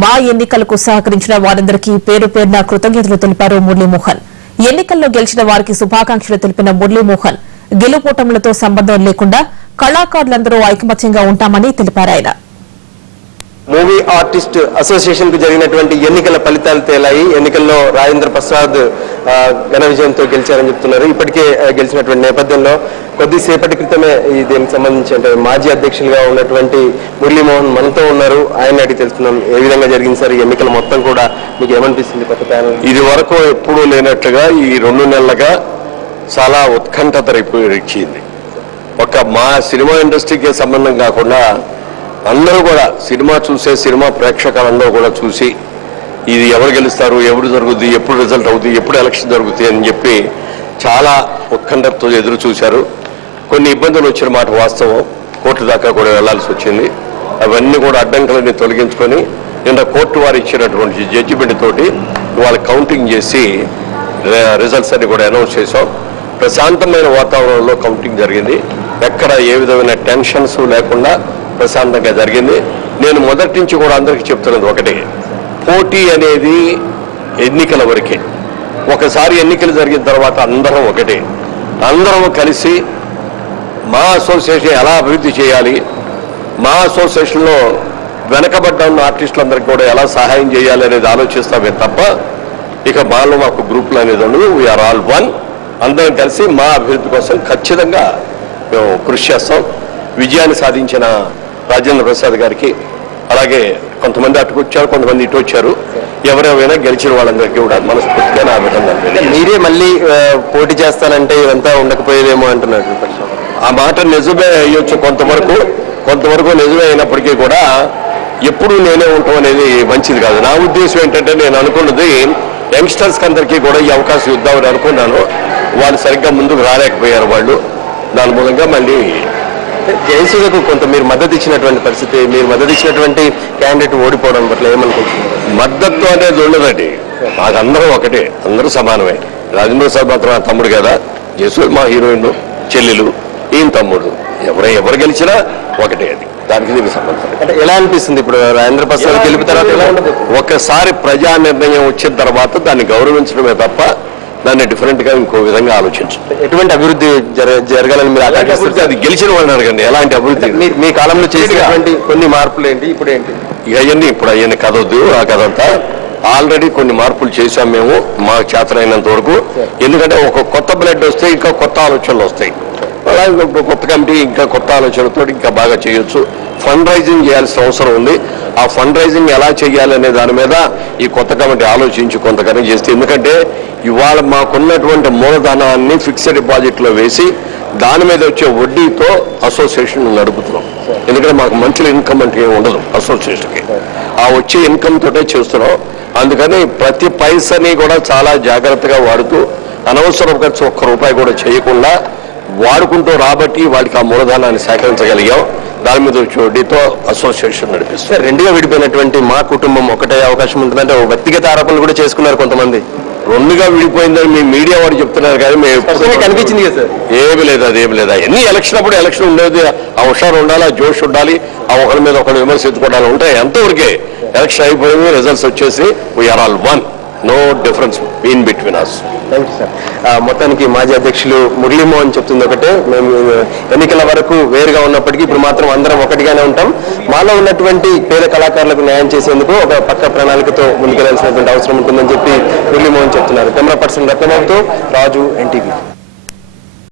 మా ఎన్నికలకు సహకరించిన వారందరికీ పేరు పేరున కృతజ్ఞతలు తెలిపారు మురళీమోహన్. ఎన్నికల్లో గెలిచిన వారికి శుభాకాంక్షలు తెలిపిన మురళీమోహన్ గెలుపోటములతో సంబంధం లేకుండా కళాకారులందరూ ఐకమత్యంగా ఉంటామని తెలిపారు. ఆయన మూవీ ఆర్టిస్ట్ అసోసియేషన్ కు జరిగినటువంటి ఎన్నికల ఫలితాలు తేలాయి. ఎన్నికల్లో రాజేంద్ర ప్రసాద్ ఘన విజయంతో గెలిచారని చెప్తున్నారు. ఇప్పటికే గెలిచినటువంటి నేపథ్యంలో కొద్దిసేపటి క్రితమే దీనికి సంబంధించి అంటే మాజీ అధ్యక్షులుగా ఉన్నటువంటి మురళీమోహన్ మనతో ఉన్నారు. ఆయన అడిగి తెలుస్తున్నాం ఏ విధంగా జరిగింది సార్ ఎన్నికలు మొత్తం కూడా, మీకు ఏమనిపిస్తుంది? కొత్త ప్యానల్ ఇది వరకు ఎప్పుడూ లేనట్లుగా ఈ 2 నెలలుగా చాలా ఉత్కంఠత ఇచ్చింది. ఒక మా సినిమా ఇండస్ట్రీకే సంబంధం కాకుండా అందరూ కూడా సినిమా చూసే సినిమా ప్రేక్షకులందరూ కూడా చూసి ఇది ఎవరు గెలుస్తారు, ఎవరు జరుగుద్ది, ఎప్పుడు రిజల్ట్ అవుతుంది, ఎప్పుడు ఎలక్షన్ జరుగుతుంది అని చెప్పి చాలా ఉత్కంఠతో ఎదురు చూశారు. కొన్ని ఇబ్బందులు వచ్చిన మాట వాస్తవం. కోర్టు దాకా కూడా వెళ్లాల్సి వచ్చింది. అవన్నీ కూడా అడ్డంకులన్నీ తొలగించుకొని నిన్న కోర్టు వారు ఇచ్చినటువంటి జడ్జిమెంట్ తోటి వాళ్ళ కౌంటింగ్ చేసి రిజల్ట్స్ అన్ని కూడా అనౌన్స్ చేశాం. ప్రశాంతమైన వాతావరణంలో కౌంటింగ్ జరిగింది. ఎక్కడ ఏ విధమైన టెన్షన్స్ లేకుండా ప్రశాంతంగా జరిగింది. నేను మొదటి నుంచి కూడా అందరికీ చెప్తున్నది ఒకటే, పోటీ అనేది ఎన్నికల వరకే. ఒకసారి ఎన్నికలు జరిగిన తర్వాత అందరం ఒకటే. అందరం కలిసి మా అసోసియేషన్ ఎలా అభివృద్ధి చేయాలి, మా అసోసియేషన్లో వెనకబడ్డ ఉన్న ఆర్టిస్టులందరికీ కూడా ఎలా సహాయం చేయాలి అనేది ఆలోచిస్తామే తప్ప ఇక మాలో మాకు గ్రూపులు అనేది ఉండదు. We are all one. అందరం కలిసి మా అభివృద్ధి కోసం ఖచ్చితంగా మేము కృషి చేస్తాం. విజయాన్ని సాధించిన రాజేంద్ర ప్రసాద్ గారికి, అలాగే కొంతమంది అటుకు వచ్చారు, కొంతమంది ఇటు వచ్చారు, ఎవరెవరైనా గెలిచిన వాళ్ళందరికీ కూడా మనస్ఫూర్తిగా నా అభినందనలు. మీరే మళ్ళీ పోటీ చేస్తానంటే ఇదంతా ఉండకపోయేదేమో అంటున్నారు. ఆ మాట నిజమే అయ్యొచ్చు కొంతవరకు నిజమే అయినప్పటికీ కూడా ఎప్పుడు నేనే ఉంటాం అనేది మంచిది కాదు. నా ఉద్దేశం ఏంటంటే నేను అనుకున్నది యంగ్స్టర్స్కి అందరికీ కూడా ఈ అవకాశం ఇద్దామని అనుకున్నాను. వాళ్ళు సరిగ్గా ముందుకు రాలేకపోయారు. వాళ్ళు దాని మూలంగా మళ్ళీ జయసూర్యకు కొంత మీరు మద్దతు ఇచ్చినటువంటి పరిస్థితి, మీరు మద్దతు ఇచ్చినటువంటి క్యాండిడేట్ ఓడిపోవడం పట్ల ఏమనుకుంటున్నారు? మద్దతు అనేది ఉండదండి. మాకందరం ఒకటే, అందరూ సమానమే. రాజేంద్ర ప్రసాద్ మాత్రం నా తమ్ముడు కదా, జయసూర్య మా హీరోయిన్ చెల్లెలు, ఈయన తమ్ముడు, ఎవరు గెలిచినా ఒకటే. అది దానికి దీనికి సంబంధం. అంటే ఎలా అనిపిస్తుంది ఇప్పుడు రాజేంద్ర ప్రసాద్ గెలిపి తర్వాత ఎలా ఉండదు? ఒకసారి ప్రజా నిర్ణయం వచ్చిన తర్వాత దాన్ని గౌరవించడమే తప్ప దాన్ని డిఫరెంట్ గా ఇంకో విధంగా ఆలోచించు. ఎటువంటి అభివృద్ధి జరగాలని మీరు ఆలోచిస్తే అది గెలిచిన వాళ్ళని అడగండి. ఎలాంటి అభివృద్ధి మీ కాలంలో చేసినటువంటి కొన్ని మార్పులు ఏంటి, ఇప్పుడు ఏంటి? ఇప్పుడు అవన్నీ కదొద్దు. ఆ కథంతా ఆల్రెడీ కొన్ని మార్పులు చేశాం మేము మా చేతనైనంత వరకు. ఎందుకంటే ఒక కొత్త బ్లడ్ వస్తే ఇంకా కొత్త ఆలోచనలు వస్తాయి. అలాగే కొత్త కమిటీ ఇంకా కొత్త ఆలోచనలతో ఇంకా బాగా చేయొచ్చు. ఫండ్ రైజింగ్ చేయాల్సిన అవసరం ఉంది. ఆ ఫండ్ రైజింగ్ ఎలా చేయాలనే దాని మీద ఈ కొత్త కమిటీ ఆలోచించి కొంతకన్నా చేస్తే, ఎందుకంటే ఇవాళ మాకున్నటువంటి మూలధనాన్ని ఫిక్స్డ్ డిపాజిట్లో వేసి దాని మీద వచ్చే వడ్డీతో అసోసియేషన్ నడుపుతున్నాం. ఎందుకంటే మాకు మంత్లీ ఇన్కమ్ అంటే ఏమి ఉండదు అసోసియేషన్కి. ఆ వచ్చే ఇన్కమ్ తోటే చేస్తున్నాం. అందుకని ప్రతి పైసని కూడా చాలా జాగ్రత్తగా వాడుతూ అనవసరం ఖర్చు ఒక్క రూపాయి కూడా చేయకుండా వాడుకుంటూ రాబట్టి వాడికి ఆ మూలధనాన్ని సేకరించగలిగాం. దాని మీద వచ్చే వడ్డీతో అసోసియేషన్ నడిపిస్తారు. రెండుగా విడిపోయినటువంటి మా కుటుంబం ఒకటే అవకాశం ఉంటుందంటే వ్యక్తిగత ఆరోపణలు కూడా చేసుకున్నారు కొంతమంది. రెండుగా విడిపోయిందని మీ మీడియా వాడు చెప్తున్నారు కానీ మేము కనిపించింది కదా సార్. ఏమి లేదు, అదేమి లేదా. ఎన్ని ఎలక్షన్ అప్పుడు ఎలక్షన్ ఉండేది, ఆ హుషారు ఉండాలి, ఆ జోష్ ఉండాలి, ఆ ఒకరి మీద ఒకరు విమర్శించుకోవడాలు ఉంటాయి. ఎంతవరకే ఎలక్షన్ అయిపోయింది, రిజల్ట్స్ వచ్చేసి we are all one, no difference in between us. Thank you sir. మొత్తానికి మాజీ అధ్యక్షులు మురళీమోహన్ చెప్తుంది ఒకటే, మేము ఎన్నికల వరకు వేరుగా ఉన్నప్పటికీ ఇప్పుడు మాత్రం అందరం ఒకటిగానే ఉంటాం. మాలో ఉన్నటువంటి పేద కళాకారులకు న్యాయం చేసేందుకు ఒక పక్క ప్రణాళికతో ముందుకెళ్లాల్సినటువంటి అవసరం ఉంటుందని చెప్పి మురళీమోహన్ చెప్తున్నారు. కెమెరా పర్సన్ రత్నబాబుతో రాజు, NTV.